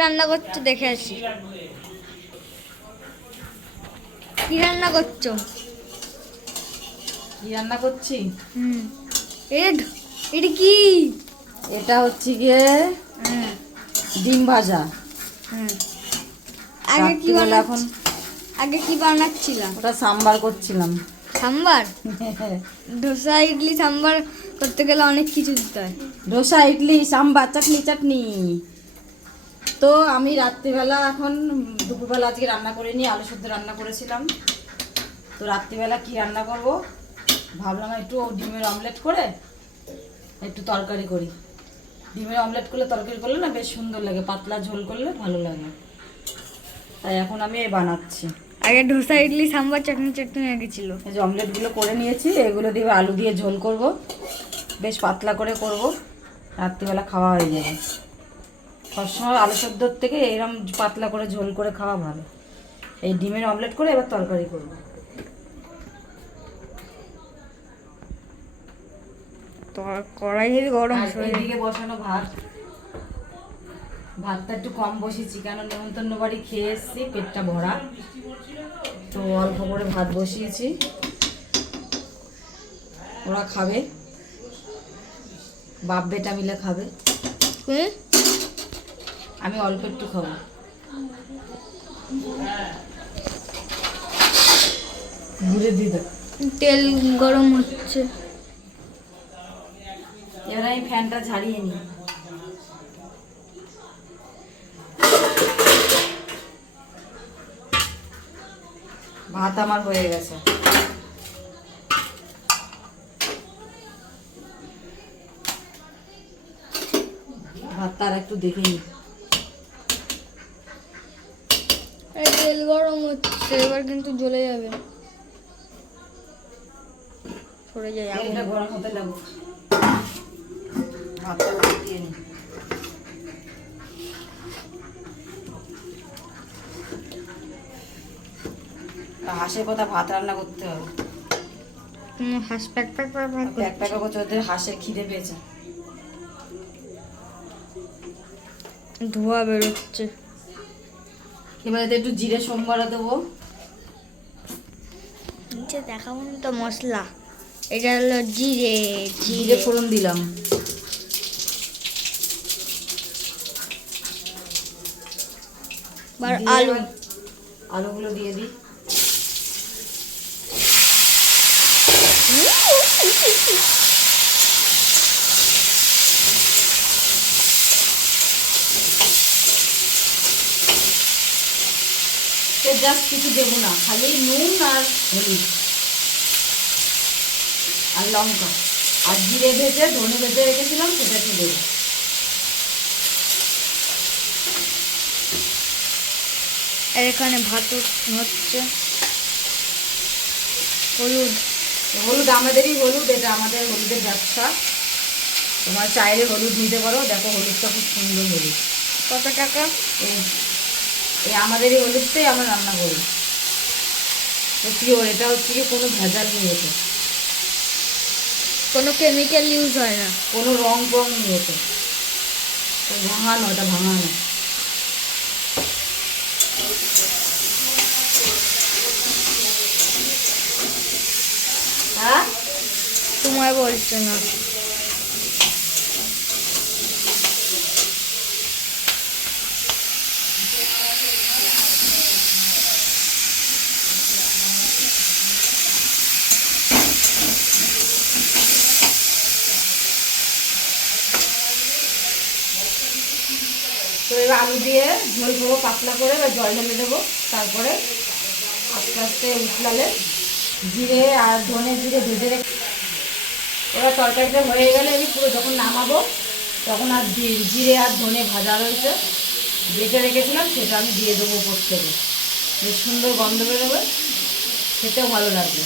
রান্না করছ? দেখে আসি। কি রান্না করছ? কি রান্না করছি? হুম। এটা কি? এটা হচ্ছে গিয়ে হ্যাঁ ডিম ভাজা। হ্যাঁ আগে কি এখন আগে কি বানাচ্ছিলাম? ওটা সাম্বার করছিলাম। সাম্বার? ধোসা ইডলি সাম্বার করতে গেলে অনেক কিছু দিতে হয়। ধোসা ইডলি সাম্বার চাটনি চাটনি। তো আমি রাত্রিবেলা এখন দুপুরবেলা আজকে রান্না করিনি আলু সেদ্ধ রান্না করেছিলাম। তো রাত্রিবেলা কি রান্না করব? ভাবলাম একটু ডিমের অমলেট করে একটু তরকারি করি। ডিমের অমলেট করলে তরকারি করলে না বেশ সুন্দর লাগে পাতলা ঝোল করলে ভালো লাগে। তাই এখন আমি এই বানাচ্ছি। আগে ধোসা ইডলি সাম্বার চাটনি চাটনি আগে ছিল এই যে অমলেটগুলো করে নিয়েছি এগুলো দিয়ে আলু দিয়ে ঝোল করব। বেশ পাতলা করে করব রাত্রিবেলা খাওয়া হয়ে যাবে। সবসময় আলু সেদ্ধর থেকে এরকম পাতলা করে ঝোল করে খাওয়া ভালো। এই ডিমের অমলেট করে এবার তরকারি করব। তো কড়াই হেবি গরম এইদিকে বসানো ভাত। ভাতটা একটু কম বসিয়েছি কেন নেমন্তন্ন বাড়ি খেয়ে এসেছি পেটটা ভরা। তো অল্প করে ভাত বসিয়েছি। ওরা খাবে। বাপ বেটা মিলে খাবে। হুম? আমি অল্প একটু খাব। ঘুরে দিদা তেল গরম হচ্ছে। এবার আমি ফ্যানটা ঝাড়িয়ে নিই। ভাত আমার হয়ে গেছে। ভাতটা আর একটু দেখে নিই এই তেল গরম হচ্ছে এবার কিন্তু জ্বলে যাবে। সরে যায় আগুন। তেলটা গরম হতে লাগো ভাতটা দিয়ে নিই হাঁসের কথা ভাত রান্না করতে হবে। হাঁস প্যাক প্যাক প্যাক প্যাকা করছে ওদের হাঁসের খিদে পেয়েছে। ধোয়া বেরোচ্ছে। এবার এতে একটু জিরে সোমবারে দেবো। নিচে দেখাবো তো মশলা। এটা হলো জিরে জিরে ফোড়ন দিলাম। আলু। আলুগুলো দিয়ে দিই। জাস্ট কিছু দেবো না খালি নুন আর হলুদ। আর লঙ্কা। আর জিরে ভেজে ধনে ভেজে রেখেছিলাম সেটা একটু দেবো। আর এখানে ভাত হচ্ছে হলুদ। হলুদ আমাদেরই হলুদ এটা আমাদের হলুদের ব্যবসা। তোমার চাইলে হলুদ নিতে পারো দেখো হলুদটা খুব সুন্দর হলুদ। কত টাকা? এই আমাদের এই হলুদটাই আমরা রান্না করি। পিওর এটা হচ্ছে কি কোনো ভেজাল নেই এতে। কোনো কেমিক্যাল ইউজ হয় না। কোনো রং টং নেই এতে। তো ভাঙানো এটা ভাঙানো। হ্যাঁ? তোমায় বলছে না। তো এবার আলু দিয়ে ঝোল করব পাতলা করে, এবার জল ঢেলে দেবো। তারপরে আস্তে আস্তে উতলালে জিরে আর ধনে জিরে ভেজে রেখে এবার তরকারিটা হয়ে গেলে আমি পুরো যখন নামাবো, তখন আর জিরে আর ধনে ভাজা রয়েছে। বেটে রেখেছিলাম, সেটা আমি দিয়ে দেবো উপর থেকে। বেশ সুন্দর গন্ধ বেরোবে, খেতেও ভালো লাগবে।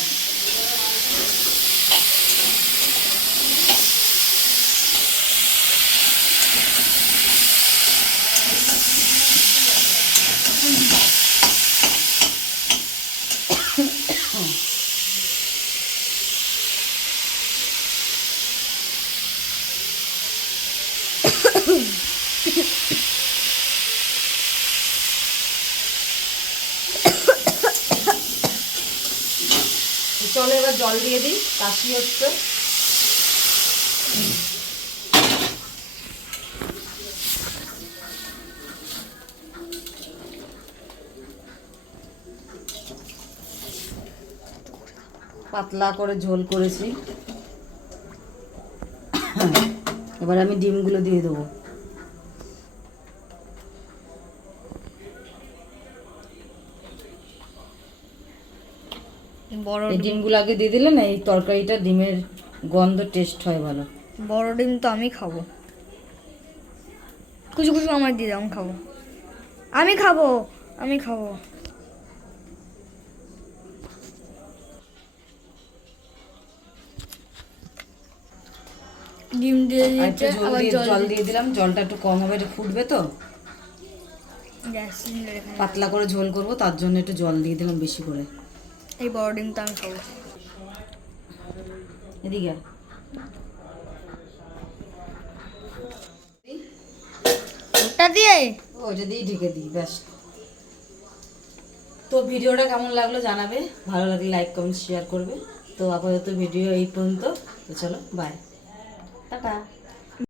হলে এবার জল দিয়ে দিই, কাশি হচ্ছে। পাতলা করে ঝোল করেছি। এবার আমি ডিমগুলো দিয়ে দেবো। বড় এই ডিম। ডিমগুলো আগে দিয়ে দিলে না এই তরকারিটা ডিমের গন্ধ টেস্ট হয় ভালো। বড় ডিম তো আমি খাব। কুচু কুচু আমার দিয়ে দাও আমি খাব। আমি খাব আমি খাব। ডিম দিয়ে দিয়েছে জল আবার দিয়ে জল জল দিয়ে দিলাম জলটা একটু কম হবে একটু ফুটবে তো। পাতলা করে ঝোল করব তার জন্য একটু জল দিয়ে দিলাম বেশি করে। এই বড় ডিম তো আমি খাব এদিকে ওটা দিয়ে? ওইটা দিয়ে ঢেকে দিই ব্যাস। তো ভিডিওটা কেমন লাগল জানাবে? ভালো লাগলে লাইক কমেন্ট শেয়ার করবে। তো আপাতত ভিডিও এই পর্যন্ত। তো চলো বাই টাটা।